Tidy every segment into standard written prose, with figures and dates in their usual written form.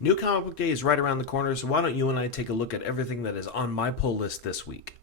New Comic Book Day is right around the corner, so why don't you and I take a look at everything that is on my pull list this week.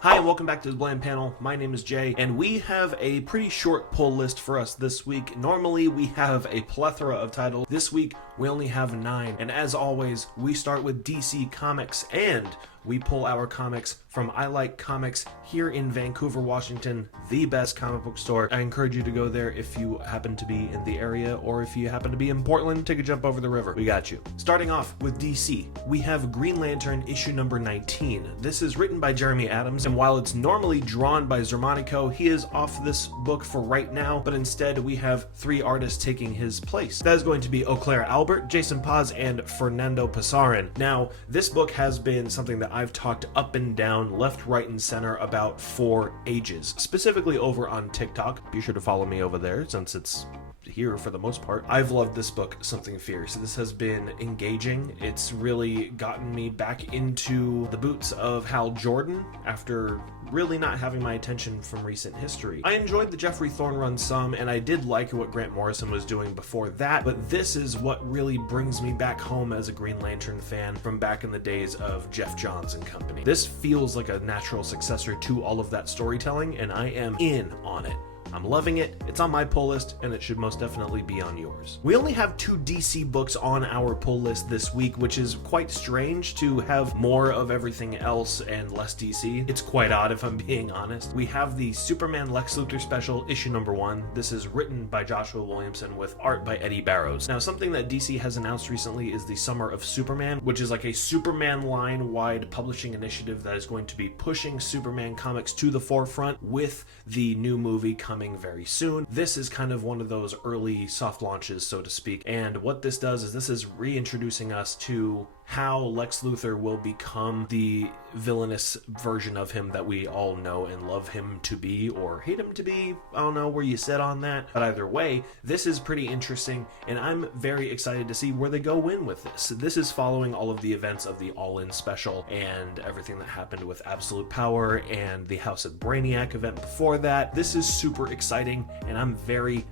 Hi and welcome back to the Bland Panel. My name is Jay, and we have a pretty short pull list for us this week. Normally we have a plethora of titles. This week we only have 9, and as always, we start with DC Comics, and we pull our comics from I Like Comics here in Vancouver, Washington, the best comic book store. I encourage you to go there if you happen to be in the area, or if you happen to be in Portland, take a jump over the river. We got you. Starting off with DC, we have Green Lantern issue number 19. This is written by Jeremy Adams, and while it's normally drawn by Zermanico, he is off this book for right now, but instead we have 3 artists taking his place. That is going to be Eau Claire Albert, Jason Paz, and Fernando Pasarin. Now, this book has been something that I've talked up and down, left, right, and center about for ages, specifically over on TikTok. Be sure to follow me over there since it's here for the most part. I've loved this book, Something Fierce. This has been engaging. It's really gotten me back into the boots of Hal Jordan after really not having my attention from recent history. I enjoyed the Jeffrey Thorne run some, and I did like what Grant Morrison was doing before that, but this is what really brings me back home as a Green Lantern fan from back in the days of Jeff Johns and company. This feels like a natural successor to all of that storytelling, and I am in on it. I'm loving it, it's on my pull list, and it should most definitely be on yours. We only have 2 DC books on our pull list this week, which is quite strange to have more of everything else and less DC. It's quite odd if I'm being honest. We have the Superman Lex Luthor special, issue number 1. This is written by Joshua Williamson with art by Eddie Barrows. Now, something that DC has announced recently is the Summer of Superman, which is like a Superman line-wide publishing initiative that is going to be pushing Superman comics to the forefront with the new movie coming very soon. This is kind of one of those early soft launches, so to speak, and what this does is this is reintroducing us to how Lex Luthor will become the villainous version of him that we all know and love him to be, or hate him to be. I don't know where you sit on that, but either way, this is pretty interesting, and I'm very excited to see where they go in with this. This is following all of the events of the All-In special and everything that happened with Absolute Power and the House of Brainiac event before that. This is super exciting, and I'm very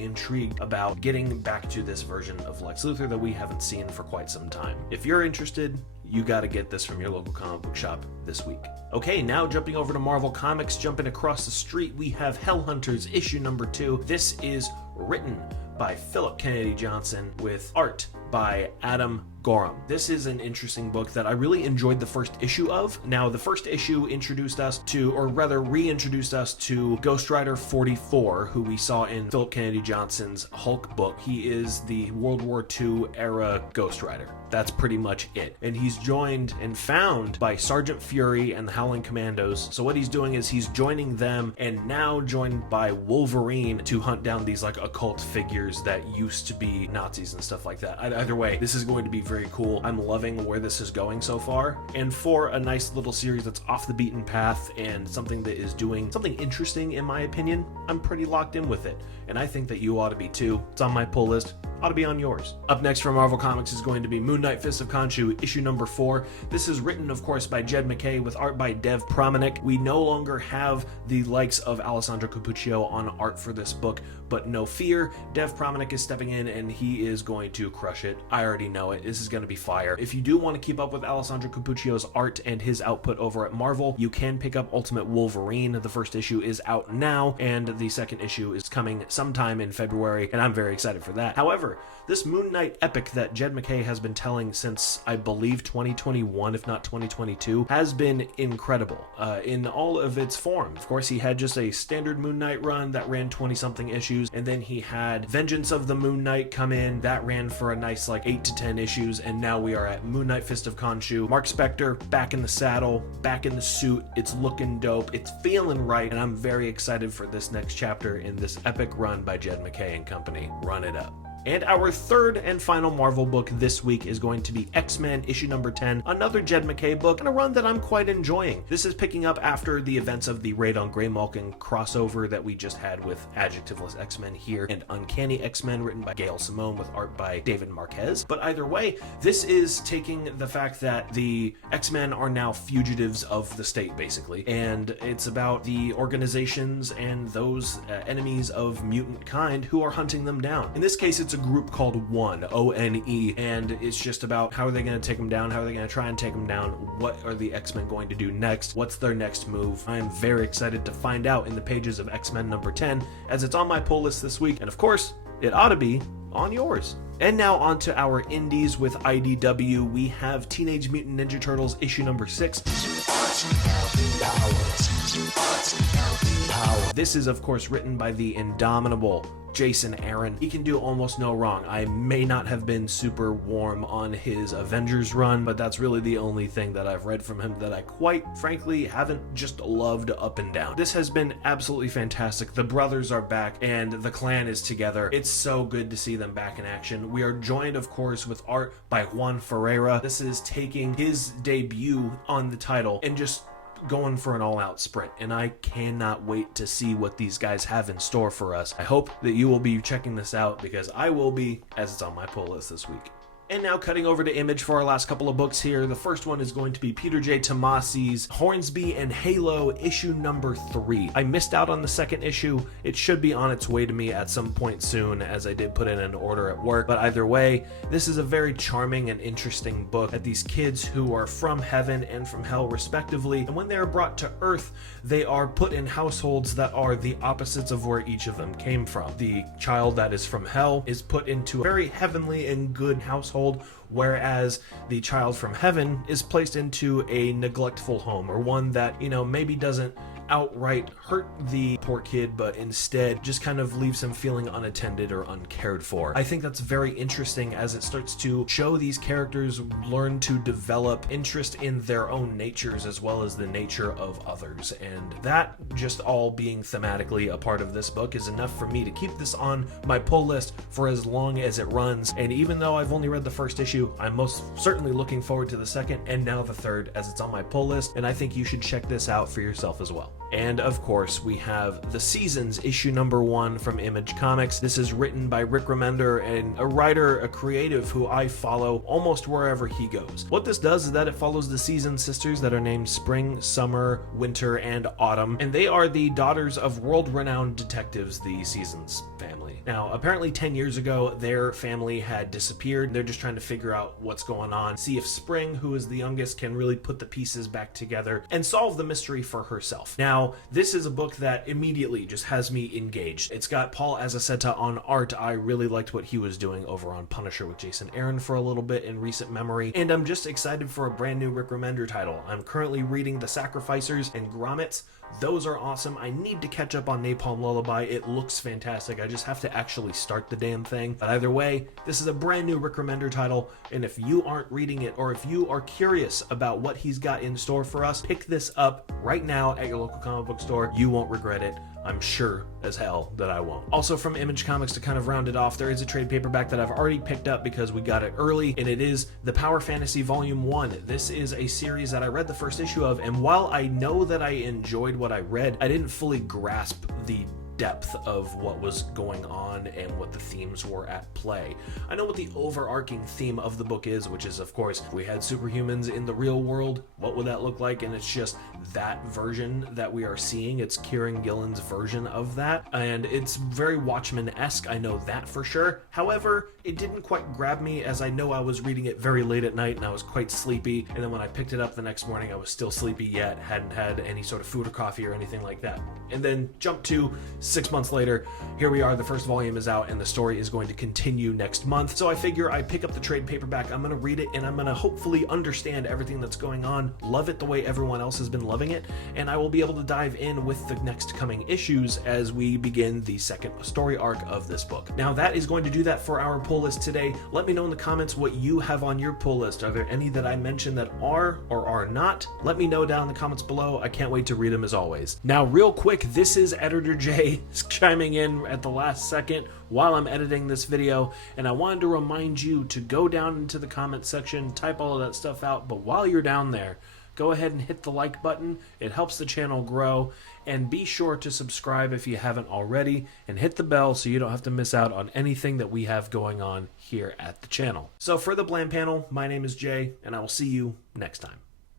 intrigued about getting back to this version of Lex Luthor that we haven't seen for quite some time. If you're interested, you gotta get this from your local comic book shop this week. Okay, now jumping over to Marvel Comics, jumping across the street, we have Hellhunters issue number 2. This is written by Philip Kennedy Johnson with art by Adam Gorham. This is an interesting book that I really enjoyed the first issue of. Now, the first issue introduced us to, or rather reintroduced us to, Ghost Rider 44, who we saw in Philip Kennedy Johnson's Hulk book. He is the World War II era Ghost Rider. That's pretty much it. And he's joined and found by Sergeant Fury and the Howling Commandos. So what he's doing is he's joining them, and now joined by Wolverine to hunt down these like occult figures that used to be Nazis and stuff like that. Either way, this is going to be very cool. I'm loving where this is going so far. And for a nice little series that's off the beaten path and something that is doing something interesting, in my opinion, I'm pretty locked in with it. And I think that you ought to be too. It's on my pull list. Ought to be on yours. Up next from Marvel Comics is going to be Moon Knight Fist of Khonshu, issue number 4. This is written, of course, by Jed MacKay with art by Dev Pramanik. We no longer have the likes of Alessandro Cappuccio on art for this book, but no fear, Dev Pramanik is stepping in and he is going to crush it. I already know it. This is going to be fire. If you do want to keep up with Alessandro Cappuccio's art and his output over at Marvel, you can pick up Ultimate Wolverine. The first issue is out now, and the second issue is coming sometime in February, and I'm very excited for that. However, this Moon Knight epic that Jed MacKay has been telling since, I believe, 2021, if not 2022, has been incredible in all of its form. Of course, he had just a standard Moon Knight run that ran 20-something issues, and then he had Vengeance of the Moon Knight come in. That ran for a nice, like, 8 to 10 issues, and now we are at Moon Knight Fist of Khonshu. Mark Spector, back in the saddle, back in the suit. It's looking dope. It's feeling right, and I'm very excited for this next chapter in this epic run by Jed MacKay and company. Run it up. And our third and final Marvel book this week is going to be X-Men issue number 10, another Jed MacKay book, and a run that I'm quite enjoying. This is picking up after the events of the Raid on Greymalkin crossover that we just had with Adjectiveless X-Men here and Uncanny X-Men written by Gail Simone with art by David Marquez. But either way, this is taking the fact that the X-Men are now fugitives of the state, basically, and it's about the organizations and those enemies of mutant kind who are hunting them down. In this case, it's a group called One, O-N-E, and it's just about how are they going to take them down, how are they going to try and take them down, what are the X-Men going to do next, what's their next move. I am very excited to find out in the pages of X-Men number 10, as it's on my pull list this week, and of course, it ought to be on yours. And now on to our indies with IDW. We have Teenage Mutant Ninja Turtles issue number 6. This is of course written by the indomitable Jason Aaron. He can do almost no wrong. I may not have been super warm on his Avengers run, but that's really the only thing that I've read from him that I quite frankly haven't just loved up and down. This has been absolutely fantastic. The brothers are back and the clan is together. It's so good to see them back in action. We are joined of course with art by Juan Ferreira. This is taking his debut on the title and just going for an all-out sprint, and I cannot wait to see what these guys have in store for us. I hope that you will be checking this out because I will be, as it's on my pull list this week. And now cutting over to Image for our last couple of books here. The first one is going to be Peter J. Tomasi's Hornsby and Halo issue number 3. I missed out on the second issue. It should be on its way to me at some point soon, as I did put in an order at work. But either way, this is a very charming and interesting book at these kids who are from heaven and from hell respectively. And when they are brought to Earth, they are put in households that are the opposites of where each of them came from. The child that is from hell is put into a very heavenly and good household, whereas the child from heaven is placed into a neglectful home, or one that, you know, maybe doesn't outright hurt the poor kid, but instead just kind of leaves him feeling unattended or uncared for. I think that's very interesting as it starts to show these characters learn to develop interest in their own natures as well as the nature of others, and that just all being thematically a part of this book is enough for me to keep this on my pull list for as long as it runs. And even though I've only read the first issue, I'm most certainly looking forward to the second and now the third, as it's on my pull list, and I think you should check this out for yourself as well. And of course, we have The Seasons issue number 1 from Image Comics. This is written by Rick Remender, and a writer, a creative who I follow almost wherever he goes. What this does is that it follows the Season sisters that are named Spring, Summer, Winter, and Autumn, and they are the daughters of world-renowned detectives, the Seasons family. Now, apparently 10 years ago, their family had disappeared. They're just trying to figure out what's going on, see if Spring, who is the youngest, can really put the pieces back together and solve the mystery for herself. Now, this is a book that immediately just has me engaged. It's got Paul Azaceta on art. I really liked what he was doing over on Punisher with Jason Aaron for a little bit in recent memory, and I'm just excited for a brand new Rick Remender title. I'm currently reading The Sacrificers and Grommets. Those are awesome. I need to catch up on Napalm Lullaby. It looks fantastic. I just have to actually start the damn thing. But either way, this is a brand new Rick Remender title, and if you aren't reading it, or if you are curious about what he's got in store for us, pick this up right now at your local comic book store. You won't regret it. I'm sure as hell that I won't. Also from Image Comics, to kind of round it off, there is a trade paperback that I've already picked up because we got it early, and it is The Power Fantasy Volume 1. This is a series that I read the first issue of, and while I know that I enjoyed what I read, I didn't fully grasp the depth of what was going on and what the themes were at play. I know what the overarching theme of the book is, which is, of course, if we had superhumans in the real world, what would that look like? And it's just that version that we are seeing. It's Kieran Gillen's version of that, and it's very Watchmen-esque, I know that for sure. However, it didn't quite grab me, as I know I was reading it very late at night and I was quite sleepy, and then when I picked it up the next morning I was still sleepy yet, hadn't had any sort of food or coffee or anything like that. And then jump to 6 months later, here we are, the first volume is out and the story is going to continue next month. So I figure I pick up the trade paperback, I'm going to read it, and I'm going to hopefully understand everything that's going on, love it the way everyone else has been loving it, and I will be able to dive in with the next coming issues as we begin the second story arc of this book. Now that is going to do that for our pull list today. Let me know in the comments what you have on your pull list. Are there any that I mentioned that are or are not? Let me know down in the comments below. I can't wait to read them as always. Now real quick, this is Editor J randomly chiming in at the last second while I'm editing this video, and I wanted to remind you to go down into the comment section, type all of that stuff out, but while you're down there, go ahead and hit the like button. It helps the channel grow, and be sure to subscribe if you haven't already, and hit the bell so you don't have to miss out on anything that we have going on here at the channel. So for the Bland Panel, my name is Jay, and I will see you next time.